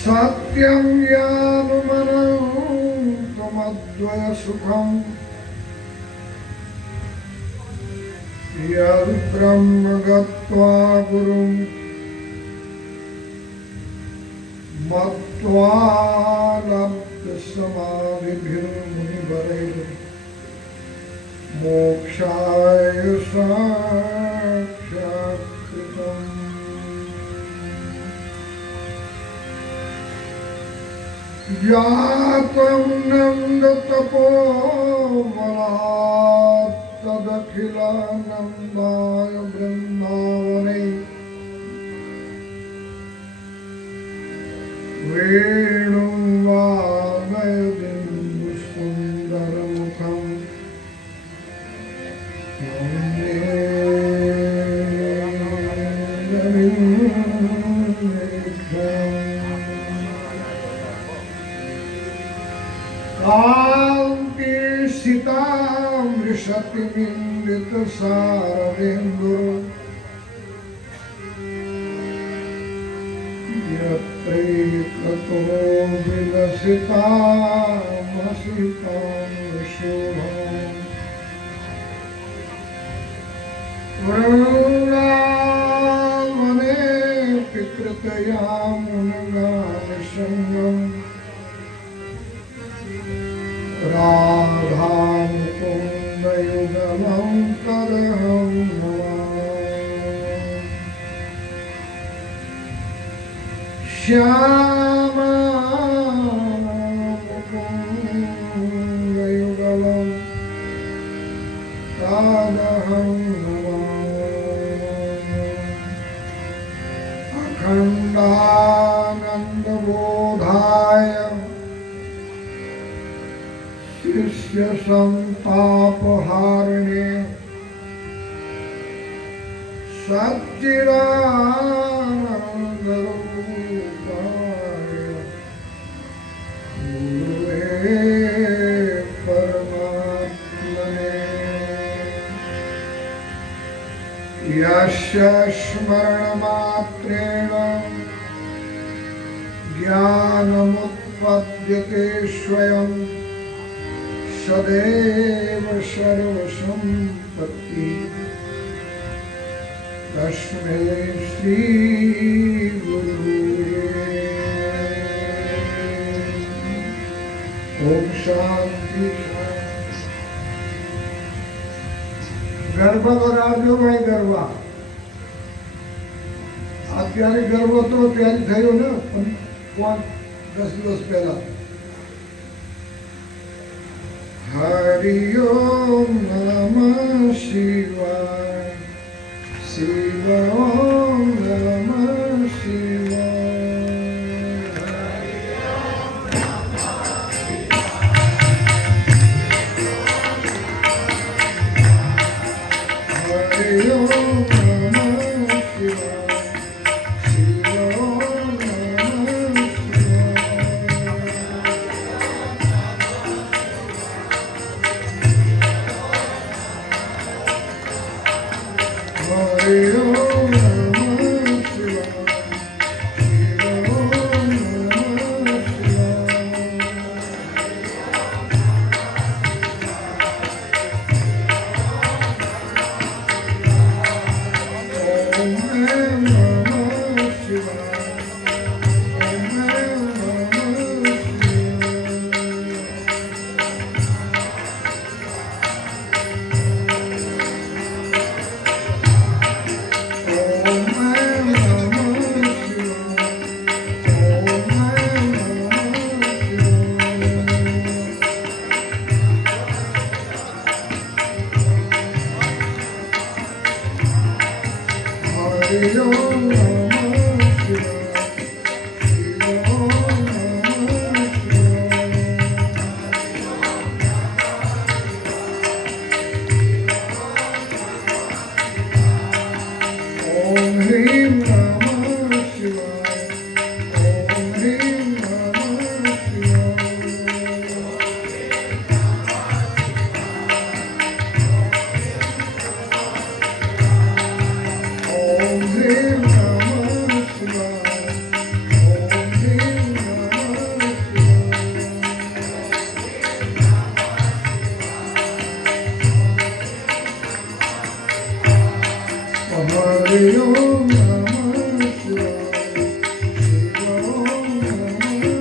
सत्यं ज्ञानमनन्तमद्वय सुखम् यद्ब्रह्म गत्वा गुरुं मत्वा लब्धसमाधिभिर्मुनिवरैः मोक्षाय साक्षात्कृतम्। ज्ञातं नन्दतपोवनात् तदखिलानन्दाय वृन्दावने वेणुं वादयदिन्दुसुन्दरमुखं वन्दे कान्तिसितामृशतिमिन्दितसारवेन्दुरो यत्रैकतो विलसितामसितामशोभम् वृन्दावने विकृतया मुनगानशृङ्गम् राधामुकुन्दयुगलं तरहं नमामि। श्याममुकुन्दयुगलं तदहं नमामि। अखण्डानन्दबोधाय शिष्य संतापहारिणे सच्चिदानन्दरूपाय गुरुवे परमात्मने यस्य स्मरणमात्रेण ज्ञानमुत्पद्यते स्वयं सदैव सर्वसम्पत्ति तस्मै श्री गुरुवे ओम शांति। ગરબા કરાવજો ભાઈ ગરબા. અત્યારે ગરબો તો ત્યારે થયો ને 10 દિવસ પહેલા. हरि ओम नमः शिवाय शिव ओम नमः शिवाय हरि ओम नमः शिवाय शिव ओम नमः Hare Om Namah Shivaya, Shiva Om Namah Shivaya. Om Namah Shivaya, Om Namah ઓમ નમઃ શિવાય. ઓમ નમઃ શિવાય.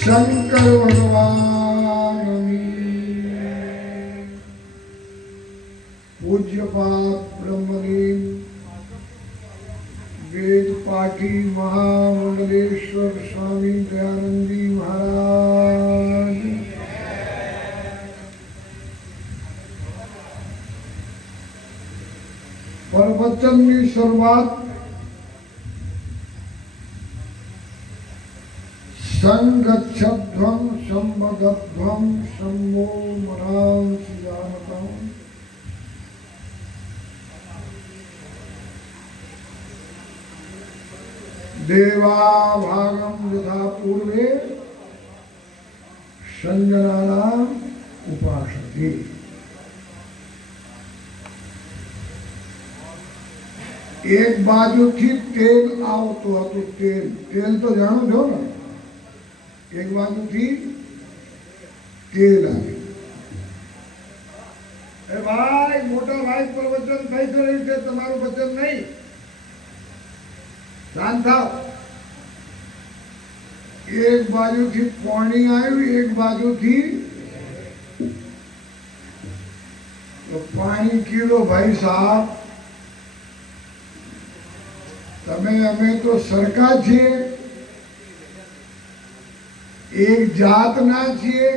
શંકર ભગવાનની પૂજ્યપાદ બ્રહ્મલીન વેદ પાઠી મહામંડલેશ્વર સ્વામી દયાનંદજી મહારાજ પ્રવચનની શરૂઆત સંગચ્છધ્વં સંબધ્વં શંભો મનાંસि જાનતં. દેવા ભાગમ યથા પૂર્વે સંજનાનાં ઉપાસતે. એક બાજુથી તેલ આવતું હતું. તેલ તો જાણો છો ને, એક બાજુથી તેલ આવે. ભાઈ મોટા ભાઈ પ્રવચન થઈ રહ્યું છે, તમારું વચન નહીં. શાંત થાવ. એક બાજુથી પાણી આવ્યું, એક બાજુથી પાણી કિલો. ભાઈ સાહેબ, તમે અમે તો સરકાર છીએ, એક જાતના છીએ.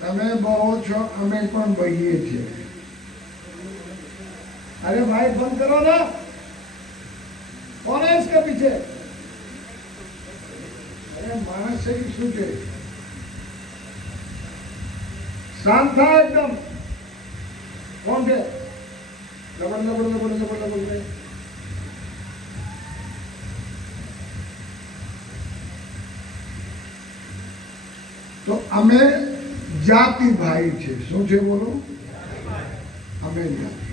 તમે બહુ છો, અમે પણ બહીએ છીએ. અરે ભાઈ બંધ કરો ना, कौन है इसके पीछे? अरे मानस से ही શું છે? શાંત થા એકદમ. કોણ છે? લબડ લબડ લબડ લબડ લબડ. તો અમે જાતિ ભાઈ છે. શું છે બોલો? અમે જાતિ.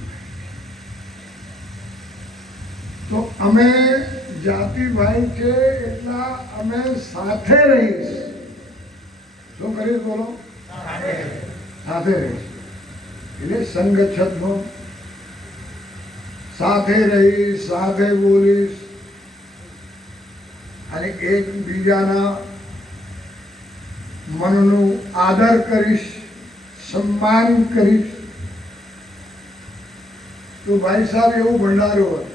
તો અમે જાતિ ભાઈ છે એટલા અમે સાથે રહીશ. શું કરીશ બોલો? સાથે રહીશ. એટલે સંગચ્છધ્વં, સાથે રહીશ, સાથે બોલીશ અને એકબીજાના મનનું આદર કરીશ, સન્માન કરીશ. તો ભાઈ સાહેબ એવું ભંડારો હતો.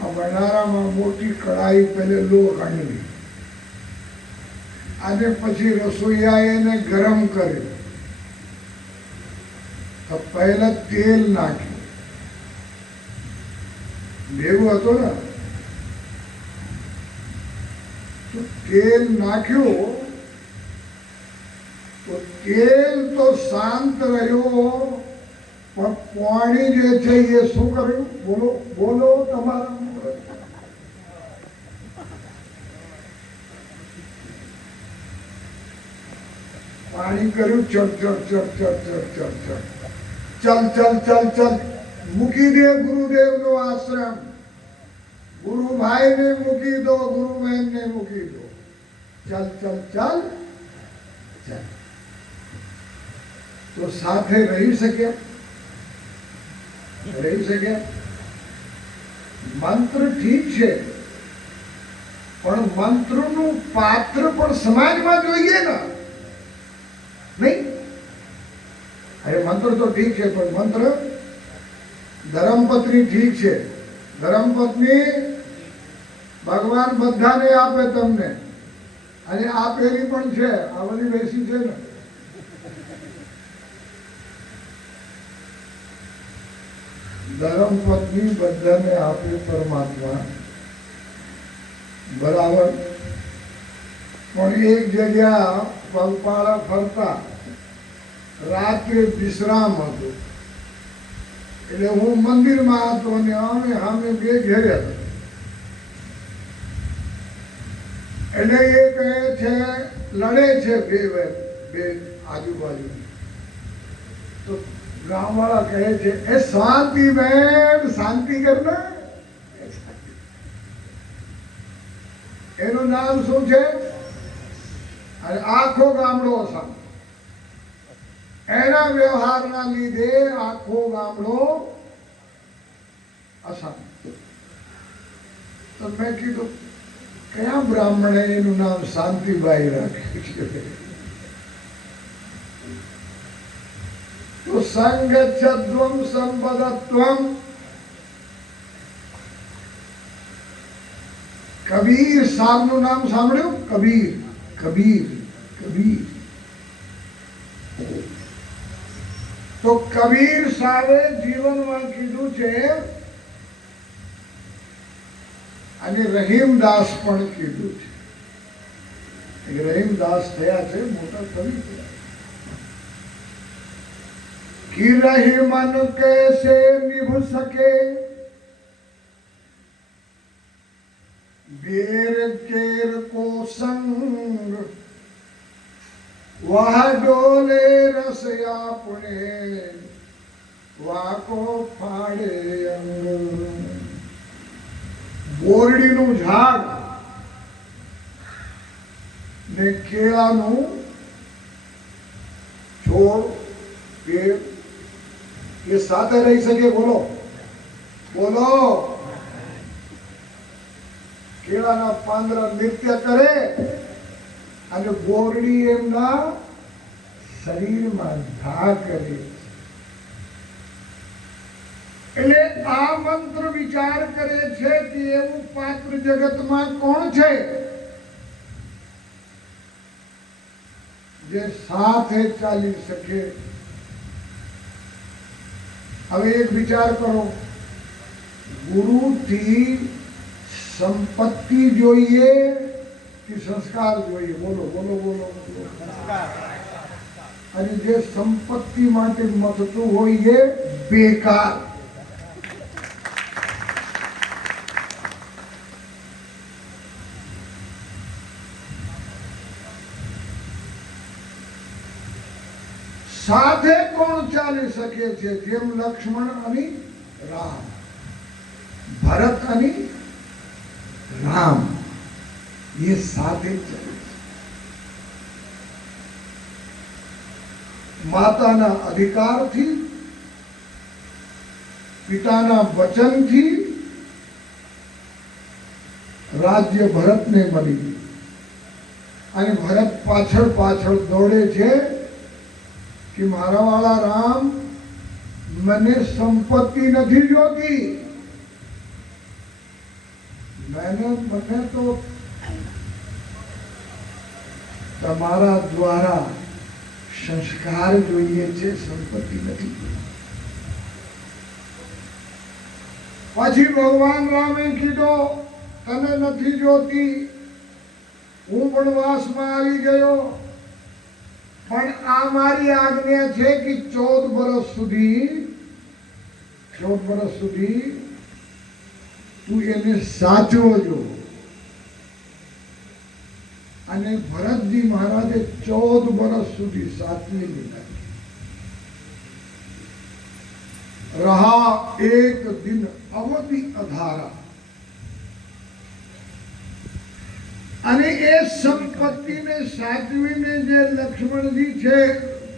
આ ભંડારામાં મોટી કઢાઈ પહેલે લોખંડની, અને પછી રસોઈયાએ એને ગરમ કર્યું. તો પહેલા તેલ નાખ્યું. લેવું હતું ને, તો તેલ નાખ્યું. તો તેલ તો શાંત રહ્યો, પણ પાણી જે છે એ શું કર્યું? બોલો બોલો તમારા. પાણી કર્યું ચડ ચડ ચડ ચડ ચડ ચડ ચડ ચલ ચલ ચલ ચલ. મૂકી દે ગુરુદેવ નો આશ્રમ. ગુરુ ભાઈ ને મૂકી દો, ગુરુ બહેન ને મૂકી દો. चल चल चल चल। तो साथे રહી શકે? રહી શકે? મંત્ર ઠીક છે, પણ મંત્રનું પાત્ર પણ સમાજમાં જોઈએ ને, નહીં? અરે મંત્ર તો ઠીક છે, પણ મંત્ર ધર્મપત્ની ઠીક છે, ધર્મપત્ની ભગવાન બધાને આપે તમને, અને આપેલી પણ છે, આ બધી બેસી છે ને. ધર્મપત્ની બધાને આપે પરમાત્મા, બરાબર. પણ એક જગ્યા પગપાળા ફરતા રાત્રે વિશ્રામ હતું, એટલે હું મંદિરમાં હતો ને અમે સામે બે ઘેરે હતા. એટલે એ કહે છે, લડે છે બે આજુબાજુ. તો ગામવાળા કહે છે, એ શાંતિ બેન, શાંતિ કરના. એનું નામ શું છે? અને આખો ગામડો અશાંત. એના વ્યવહારના લીધે આખો ગામડો અશાંત. તો મેં કીધું, કયા બ્રાહ્મણે એનું નામ શાંતિબાઈ રાખ્યું છે? તો સંગચ્છદ્વમ સંપદત્વમ. કબીર સાહેબનું નામ સાંભળ્યું? કબીર, કબીર, કબીર. તો કબીર સાહેબે જીવનમાં કીધું છે, અને રહીમદાસ પણ કીધું છે. રહીમદાસ થયા છે, મોટા કવિ થયા. कि रही मन कैसे निभ सके, बेर केर को संग, वह डोले रस आपने, वाको फाड़े अंग. બોરડીનું ઝાડ ને કેળાનું છોડ એ સાથે રહી શકે? બોલો બોલો. કેળાના પાંદડા નૃત્ય કરે અને બોરડી એમના શરીરમાં ઘા કરે. એટલે આ મંત્ર વિચાર કરે છે કે એવું પાત્ર જગતમાં કોણ છે જે સાથે ચાલી શકે. હવે એક વિચાર કરો, ગુરુથી સંપત્તિ જોઈએ કે સંસ્કાર જોઈએ? બોલો બોલો બોલો. અને જે સંપત્તિ માટે મથતું હોય એ બેકાર. સાથે કોણ ચાલી શકે છે? જેમ લક્ષ્મણ અને રામ, ભરત અને રામ, એ સાથે ચાલે. માતાના અધિકારથી, પિતાના વચનથી રાજ્ય ભરતને મળી ગયું. અને ભરત પાછળ પાછળ દોડે છે કે મારા વાળા રામ, મને સંપત્તિ નથી જોતી, મને તો તમારા દ્વારા સંસ્કાર જોઈએ છે, સંપત્તિ નથી. પછી ભગવાન રામે કીધું, તને નથી જોતી, હું પણ વાસમાં આવી ગયો, પણ આ મારી આજ્ઞા છે કે 14 વર્ષ સુધી તું એને સાચવો જો. અને ભરતજી મહારાજે 14 વર્ષ સુધી સાચવી લીધા. रहा एक दिन अवधि अधारा. અને એ સંપત્તિને સાચવીને જે લક્ષ્મણજી છે,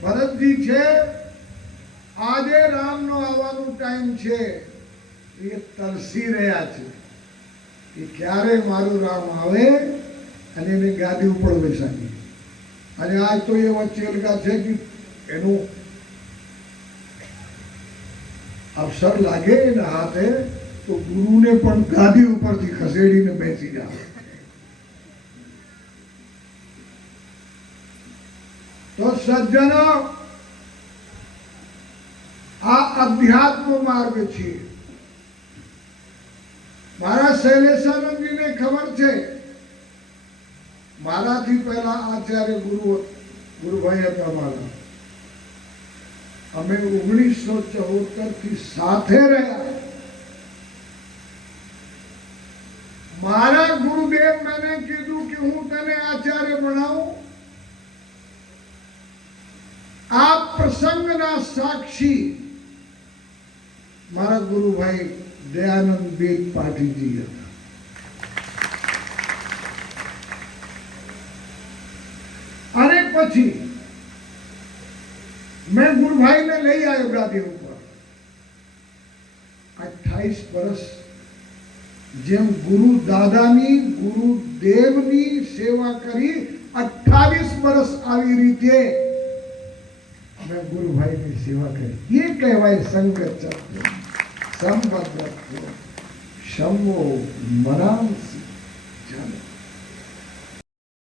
ભરતજી છે, આજે રામનો આવવાનો ટાઈમ છે, એ તરસી રહ્યા છે કે ક્યારે મારું રામ આવે અને એને ગાદી ઉપર બેસાડી. અને આજ તો એ વચ્ચેલકા છે કે એનું અવસર લાગે એના હાથે તો ગુરુને પણ ગાદી ઉપરથી ખસેડીને બેસી જાય. તો સજ્જનો, આ અધ્યાત્મ માર્ગ છે. મારા શૈલેષાનંદજીને ખબર છે, મારાથી પહેલા આચાર્ય ગુરુભાઈ હતા મારા. અમે 1974 થી સાથે રહ્યા. મારા ગુરુદેવ મને કીધું કે હું તને આચાર્ય બનાવું. આ પ્રસંગના સાક્ષી મારા ગુરુભાઈ દયાનંદ બેન પાટીજી હતા. અને પછી મેં ગુરુભાઈને લઈ આવ્યો ગાદી ઉપર. 28 વર્ષ જેમ ગુરુ દાદાની, ગુરુદેવની સેવા કરી, 28 વર્ષ આવી રીતે મેં ગુરુભાઈની સેવા કરી. એ કહેવાય સંગત ચક્ર સંબદ્ધ શંભો મનાંસી.